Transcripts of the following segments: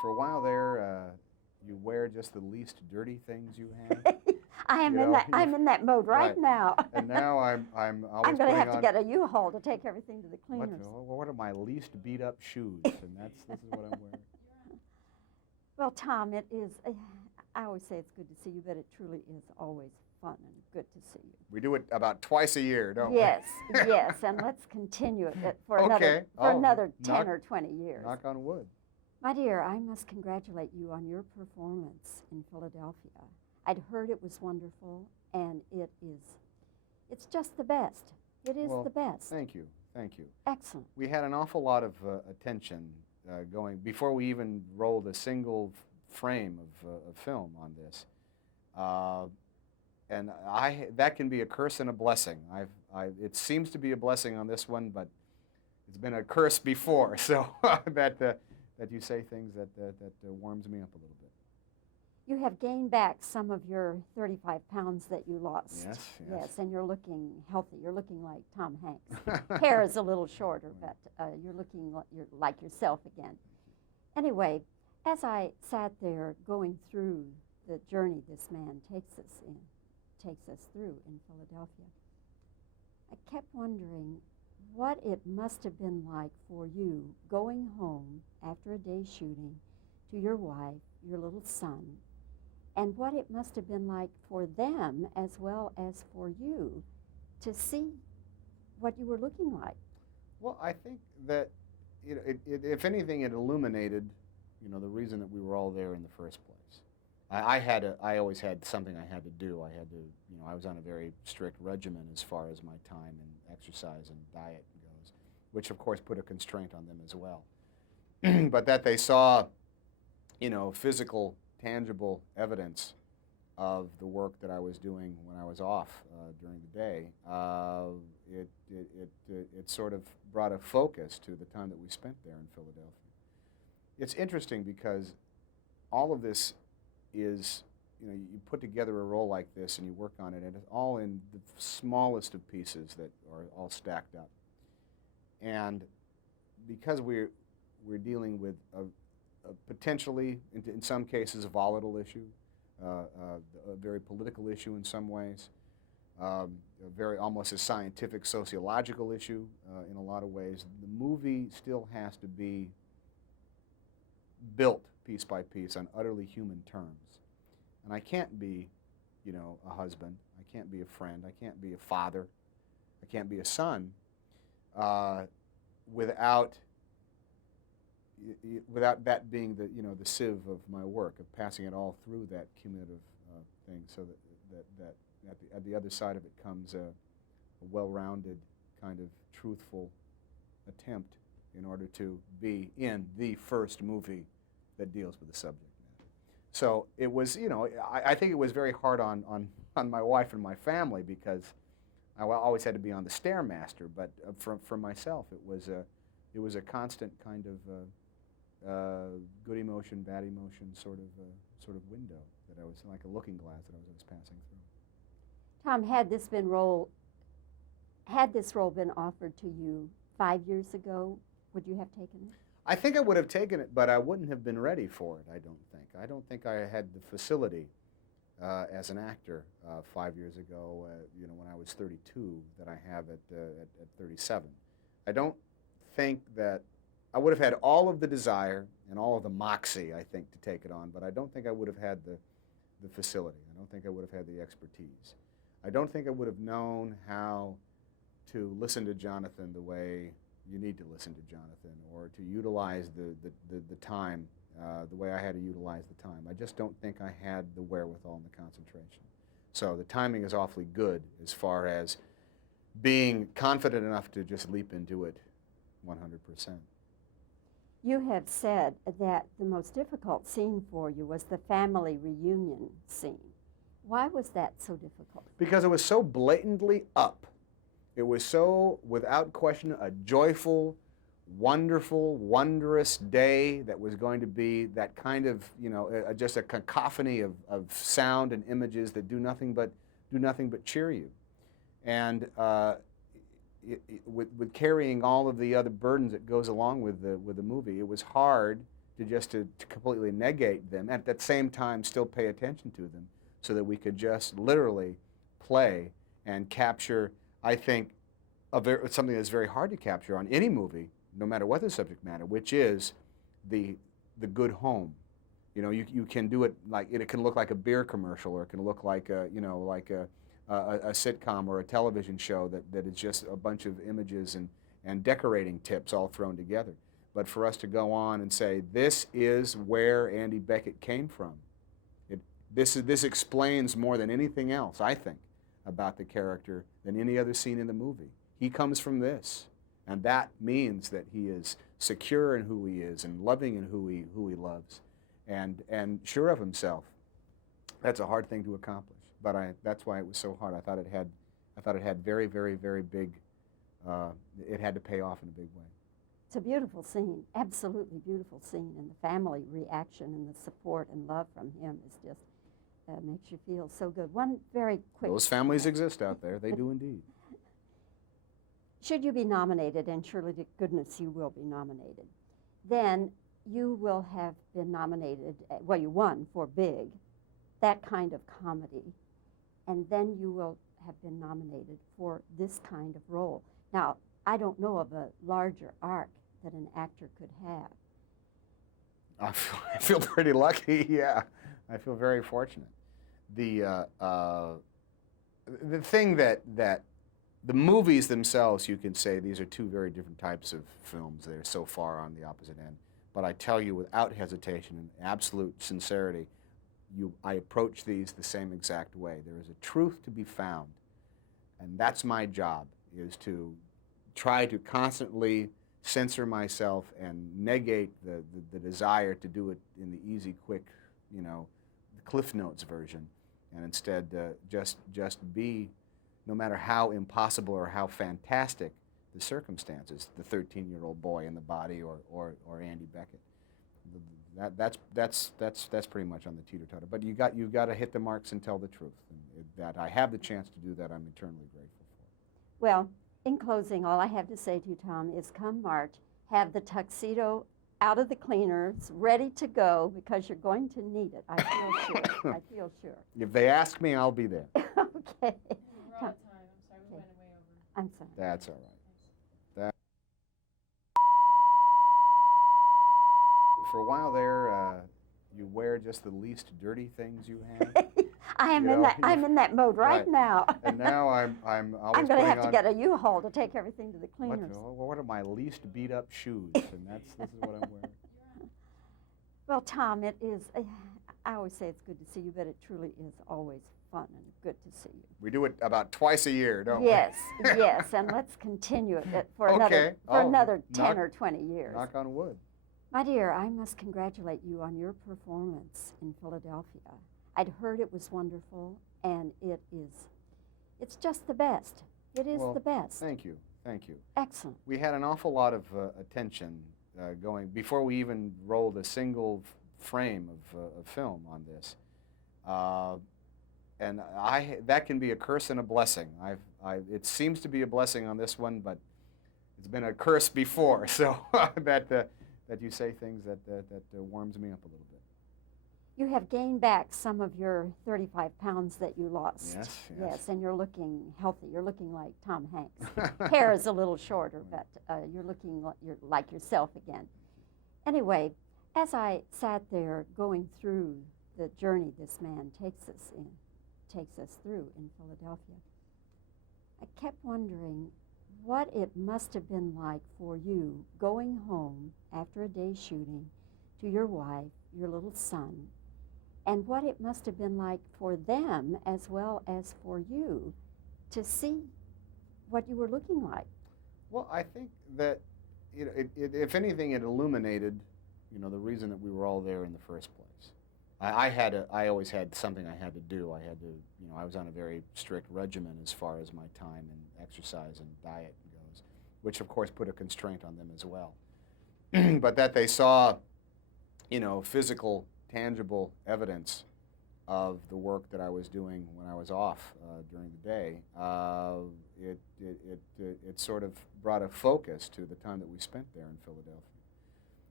for a while there, you wear just the least dirty things you have. I'm in that mode right now. And now I'm always I'm going to have putting to get a U-Haul to take everything to the on cleaners. what are my least beat up shoes, and this is what I'm wearing. Well, Tom, it is. I always say it's good to see you, but it truly is always fun and good to see you. We do it about twice a year, don't yes, we? yes, and let's continue it for Okay. another 10 or 20 years. Knock on wood. My dear, I must congratulate you on your performance in Philadelphia. I'd heard it was wonderful, and it's just the best. It is the best. Thank you, thank you. Excellent. We had an awful lot of attention going before we even rolled a single frame of film on this, and that can be a curse and a blessing. It seems to be a blessing on this one, but it's been a curse before. So that you say things that warms me up a little bit. You have gained back some of your 35 pounds that you lost. Yes. And you're looking healthy. You're looking like Tom Hanks. Hair is a little shorter, but you're looking like yourself again. Anyway, as I sat there going through the journey this man takes us through in Philadelphia, I kept wondering what it must have been like for you going home after a day shooting to your wife, your little son, and what it must have been like for them as well as for you to see what you were looking like. Well, I think that if anything, it illuminated, the reason that we were all there in the first place. I always had something I had to do. I was on a very strict regimen as far as my time and exercise and diet goes, which of course put a constraint on them as well. But that they saw, physical, tangible evidence of the work that I was doing when I was off during the day, it sort of brought a focus to the time that we spent there in Philadelphia. It's interesting because all of this is, you put together a role like this and you work on it, and it's all in the smallest of pieces that are all stacked up. And because we're dealing with a potentially, in some cases, a volatile issue, a very political issue in some ways, a very almost a scientific, sociological issue in a lot of ways, the movie still has to be built piece by piece on utterly human terms. And I can't be, a husband. I can't be a friend. I can't be a father. I can't be a son without that being the sieve of my work, of passing it all through that cumulative thing, so that at the other side of it comes a well-rounded kind of truthful attempt in order to be in the first movie that deals with the subject matter. So it was, I think it was very hard on my wife and my family, because I always had to be on the Stairmaster, but for myself it was a constant kind of good emotion, bad emotion sort of window that I was like a looking glass that I was passing through. Tom, had this role been offered to you 5 years ago, would you have taken it? I think I would have taken it, but I wouldn't have been ready for it, I don't think I had the facility as an actor 5 years ago, when I was 32, that I have at 37. I don't think that I would have had all of the desire and all of the moxie, I think, to take it on, but I don't think I would have had the facility. I don't think I would have had the expertise. I don't think I would have known how to listen to Jonathan the way you need to listen to Jonathan, or to utilize the time the way I had to utilize the time. I just don't think I had the wherewithal and the concentration. So the timing is awfully good as far as being confident enough to just leap into it 100%. You have said that the most difficult scene for you was the family reunion scene. Why was that so difficult? Because it was so blatantly up. It was so, without question, a joyful, wonderful, wondrous day that was going to be that kind of, just a cacophony of sound and images that do nothing but cheer you. And with carrying all of the other burdens that goes along with the movie, it was hard to completely negate them, and at that same time still pay attention to them, so that we could just literally play and capture, I think, something that's very hard to capture on any movie, no matter what the subject matter, which is the good home. You know, you can do it like it can look like a beer commercial, or it can look like a sitcom or a television show that is just a bunch of images and decorating tips all thrown together. But for us to go on and say, this is where Andy Beckett came from. This explains more than anything else, I think, about the character than any other scene in the movie. He comes from this, and that means that he is secure in who he is and loving in who he loves, and sure of himself. That's a hard thing to accomplish, but that's why it was so hard. I thought it had very, very, very big. It had to pay off in a big way. It's a beautiful scene, absolutely beautiful scene, and the family reaction and the support and love from him is just makes you feel so good. One very quick. Those families exist out there. They do indeed. Should you be nominated, and surely to goodness you will be nominated, then you will have been nominated, well, you won for Big, that kind of comedy, and then you will have been nominated for this kind of role. Now, I don't know of a larger arc that an actor could have. I feel pretty lucky, yeah. I feel very fortunate. The thing that the movies themselves, you could say these are two very different types of films. They're so far on the opposite end. But I tell you without hesitation and absolute sincerity, I approach these the same exact way. There is a truth to be found, and that's my job, is to try to constantly censor myself and negate the desire to do it in the easy, quick, the Cliff Notes version, and instead just be, no matter how impossible or how fantastic the circumstances, the 13-year-old boy in the body or Andy Beckett. That's pretty much on the teeter-totter. But you've got to hit the marks and tell the truth. And that I have the chance to do that, I'm eternally grateful for. Well, in closing, all I have to say to you, Tom, is come March, have the tuxedo out of the cleaners, ready to go, because you're going to need it. I feel sure. I feel sure. If they ask me, I'll be there. Okay. We're out of time. I'm sorry, we went way over. I'm sorry. That's all right. For a while there, you wear just the least dirty things you have. I'm in that mode right now. And now I'm always I'm going to have to on, get a U-Haul to take everything to the cleaners. what are my least beat up shoes? And this is what I'm wearing. Well, Tom, it is. I always say it's good to see you, but it truly is always fun and good to see you. We do it about twice a year, don't we? Yes, yes, and let's continue it for another 10 or 20 years. Knock on wood. My dear, I must congratulate you on your performance in Philadelphia. I'd heard it was wonderful, and it's just the best. It is the best. Thank you. Excellent. We had an awful lot of attention going before we even rolled a single frame of film on this. And that can be a curse and a blessing. It seems to be a blessing on this one, but it's been a curse before. So that you say things that warms me up a little bit. You have gained back some of your 35 pounds that you lost. Yes. And you're looking healthy. You're looking like Tom Hanks. Hair is a little shorter, but you're looking like yourself again. Anyway, as I sat there going through the journey this man takes us through in Philadelphia, I kept wondering what it must have been like for you going home after a day shooting to your wife, your little son, and what it must have been like for them as well as for you to see what you were looking like. Well, I think that if anything, it illuminated the reason that we were all there in the first place. I always had something I had to do. I was on a very strict regimen as far as my time and exercise and diet goes, which of course put a constraint on them as well. But that they saw, physical, tangible evidence of the work that I was doing when I was off during the day, it sort of brought a focus to the time that we spent there in Philadelphia.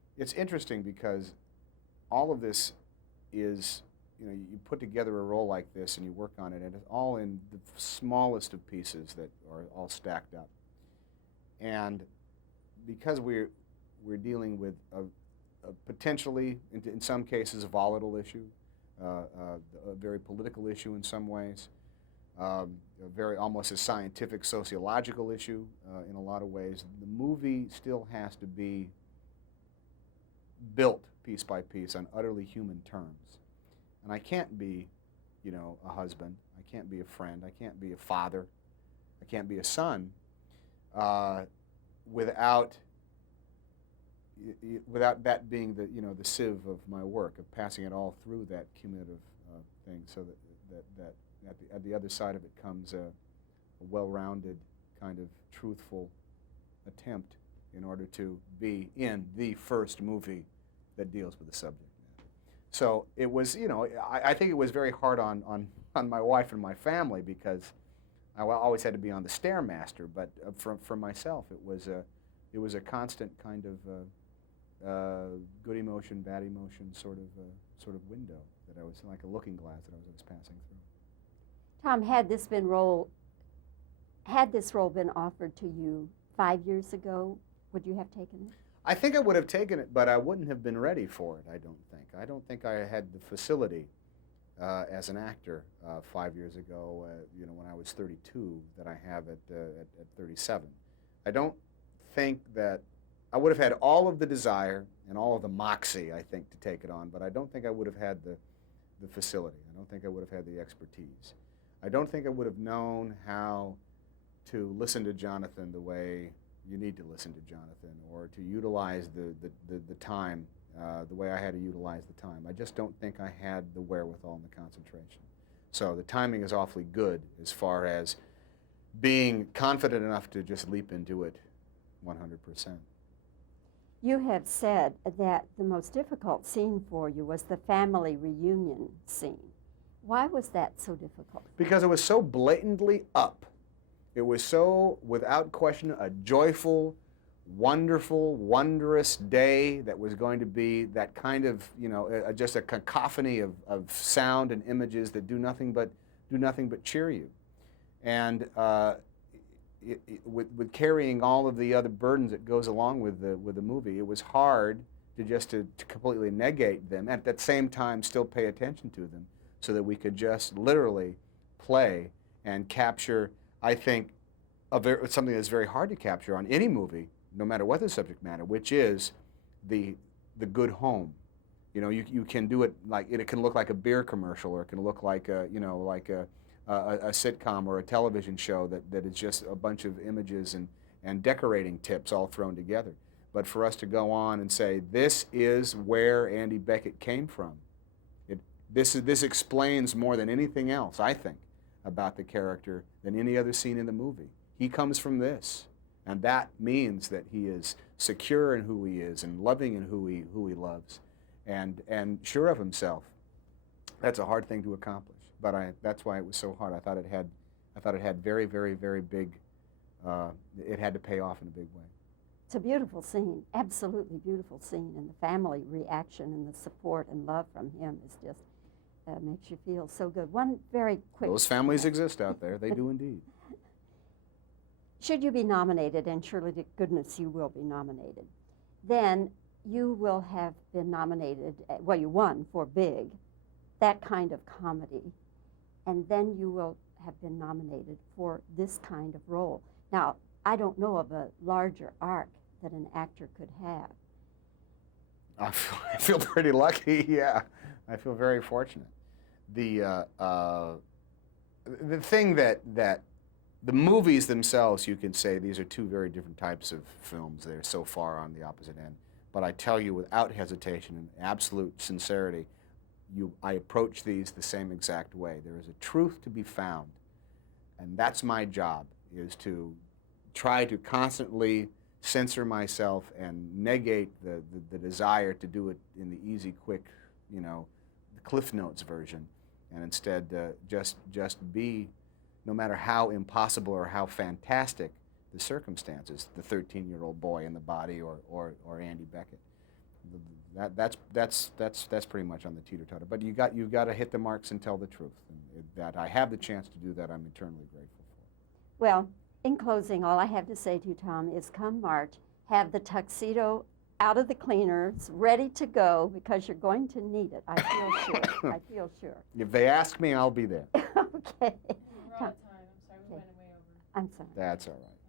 It's interesting because all of this is, you put together a role like this and you work on it, and it's all in the smallest of pieces that are all stacked up. And because we're dealing with a potentially, in some cases, a volatile issue, a very political issue in some ways, a very almost a scientific, sociological issue in a lot of ways, the movie still has to be built piece by piece on utterly human terms. And I can't be, a husband. I can't be a friend. I can't be a father. I can't be a son without that being the sieve of my work, of passing it all through that cumulative thing, so that at the other side of it comes a well-rounded kind of truthful attempt in order to be in the first movie that deals with the subject matter. So it was, I think it was very hard on my wife and my family, because I always had to be on the Stairmaster, but for myself it was a constant kind of good emotion, bad emotion sort of window that I was like a looking glass that I was passing through. Tom, had this role been offered to you 5 years ago, would you have taken it? I think I would have taken it, but I wouldn't have been ready for it, I don't think. I don't think I had the facility as an actor 5 years ago, when I was 32, that I have at 37. I don't think that I would have had all of the desire and all of the moxie, I think, to take it on, but I don't think I would have had the facility. I don't think I would have had the expertise. I don't think I would have known how to listen to Jonathan the way you need to listen to Jonathan, or to utilize the time the way I had to utilize the time. I just don't think I had the wherewithal and the concentration. So the timing is awfully good as far as being confident enough to just leap into it 100%. You have said that the most difficult scene for you was the family reunion scene. Why was that so difficult? Because it was so blatantly up. It was so, without question, a joyful, wonderful, wondrous day that was going to be that kind of, just a cacophony of sound and images that do nothing but cheer you. And with carrying all of the other burdens that goes along with the movie, it was hard to completely negate them, and at that same time still pay attention to them, so that we could just literally play and capture, I think, something that's very hard to capture on any movie, no matter what the subject matter, which is the good home. You can do it like, it can look like a beer commercial, or it can look like a sitcom or a television show that is just a bunch of images and decorating tips all thrown together. But for us to go on and say, this is where Andy Beckett came from. This explains more than anything else, I think, about the character than any other scene in the movie. He comes from this, and that means that he is secure in who he is and loving in who he loves, and sure of himself. That's a hard thing to accomplish, but that's why it was so hard. I thought it had very, very, very big. It had to pay off in a big way. It's a beautiful scene, absolutely beautiful scene, and the family reaction and the support and love from him is just makes you feel so good. One very quick. Those families exist out there. They do indeed. Should you be nominated, and surely to goodness you will be nominated, then you will have been nominated, well, you won for Big, that kind of comedy, and then you will have been nominated for this kind of role. Now, I don't know of a larger arc that an actor could have. I feel pretty lucky, yeah. I feel very fortunate. The thing that the movies themselves, you can say these are two very different types of films. They're so far on the opposite end. But I tell you without hesitation and absolute sincerity, I approach these the same exact way. There is a truth to be found, and that's my job, is to try to constantly censor myself and negate the desire to do it in the easy, quick, the Cliff Notes version, and instead just be, no matter how impossible or how fantastic the circumstances, the 13-year-old boy in the body or Andy Beckett. That's pretty much on the teeter-totter. But you've got to hit the marks and tell the truth. And that I have the chance to do that, I'm eternally grateful for. Well, in closing, all I have to say to you, Tom, is come March, have the tuxedo out of the cleaners, ready to go, because you're going to need it. I feel sure. I feel sure. If they ask me, I'll be there. Okay. We're out of time. I'm sorry, we went way over. I'm sorry. That's all right.